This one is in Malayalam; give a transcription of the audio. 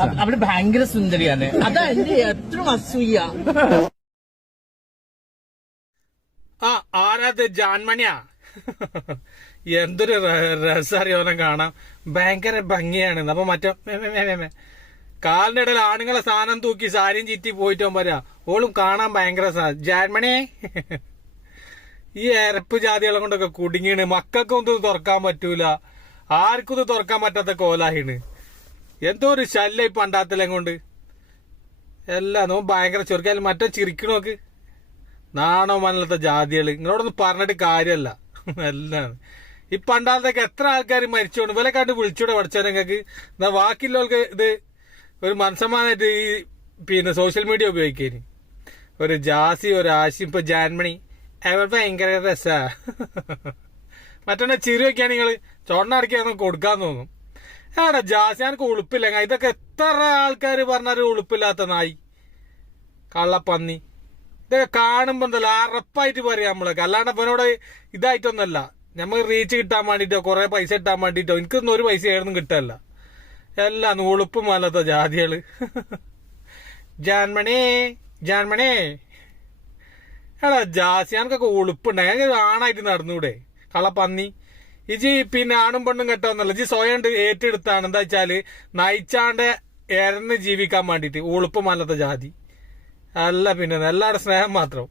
അവള് ഭയങ്കര സുന്ദരിയാണ്. അതാ എന്റെ എത്ര അസൂയ. ആരാത് ജാൻമണിയാ? എന്തൊരു രസറിയോനെ കാണാം. ഭയങ്കര ഭംഗിയാണ്. അപ്പൊ മറ്റേ കാലിന്റെ ഇടയിൽ ആണുങ്ങളെ സാധനം തൂക്കി സാരിയും ചീറ്റി പോയിട്ട് പറയാ ഓളും കാണാൻ ഭയങ്കര ജാൻമണിയെ. ഈ എരപ്പ് ജാതികളെ കൊണ്ടൊക്കെ കുടുങ്ങിയാണ്. മക്കൾക്കൊന്നും ഇത് തുറക്കാൻ പറ്റൂല, ആർക്കും ഇത് തുറക്കാൻ പറ്റാത്ത കോലാഹിണ്. എന്തോ ഒരു ശല്യം ഇപ്പൊ പണ്ടാത്തല്ലേ കൊണ്ട് എല്ലാം നോ ഭയങ്കര ചെറുക്കാലും മറ്റേ ചിരിക്കണോക്ക് നാണോ മനലത്തെ ജാതികള്. നിങ്ങളോടൊന്നും പറഞ്ഞിട്ട് കാര്യമല്ല. എല്ലാം ഈ പണ്ടാലത്തൊക്കെ എത്ര ആൾക്കാർ മരിച്ചോണ്ട് ഇവരെ കണ്ട് വിളിച്ചൂടെ പഠിച്ചാൽ നിങ്ങൾക്ക് എന്നാ ബാക്കിയുള്ളവർക്ക് ഇത് ഒരു മനസ്സമാനായിട്ട് ഈ സോഷ്യൽ മീഡിയ ഉപയോഗിക്കേന്. ഒരു ജാസി, ഒരു ആശി, ഇപ്പൊ ജാൻമണി അവർ ഭയങ്കര രസാ. മറ്റേ ചിരി വെക്കാണ് നിങ്ങള് ചോടനടക്കാന്ന് കൊടുക്കാൻ തോന്നും. ആടാ ജാസി എനിക്ക് ഉളുപ്പില്ല. ഇതൊക്കെ എത്ര ആൾക്കാർ പറഞ്ഞാലും ഉളുപ്പില്ലാത്ത നായി, കള്ളപ്പന്നി. ഇതൊക്കെ കാണുമ്പോ എന്തല്ല അറപ്പായിട്ട് പറയാം നമ്മളൊക്കെ. അല്ലാണ്ട് അവനോട് ഇതായിട്ടൊന്നല്ല, നമുക്ക് റീച്ച് കിട്ടാൻ വേണ്ടിട്ടോ കുറെ പൈസ കിട്ടാൻ വേണ്ടിട്ടോ. എനിക്കൊന്നും ഒരു പൈസ ആയിരുന്നു കിട്ടല്ല. എല്ലാം ഉളുപ്പും അല്ലാത്ത ജാതികള്. ജാൻമണി ജാൻമണി എടാ ജാസി എനിക്കൊക്കെ ഉളുപ്പുണ്ടായി. ഞങ്ങൾക്ക് ആണായിട്ട് നടന്നൂടെ കള്ളപ്പന്നി. ഇജി ആണും പെണ്ണും കെട്ടോന്നല്ല, ഇജി സ്വയം ഏറ്റെടുത്താണ്. എന്താ വെച്ചാല് നയിച്ചാണ്ട് എരന്ന് ജീവിക്കാൻ വേണ്ടിട്ട്. ഉളുപ്പും അല്ലാത്ത ജാതി അല്ല, പിന്നെ എല്ലാവരുടെ സ്നേഹം മാത്രം.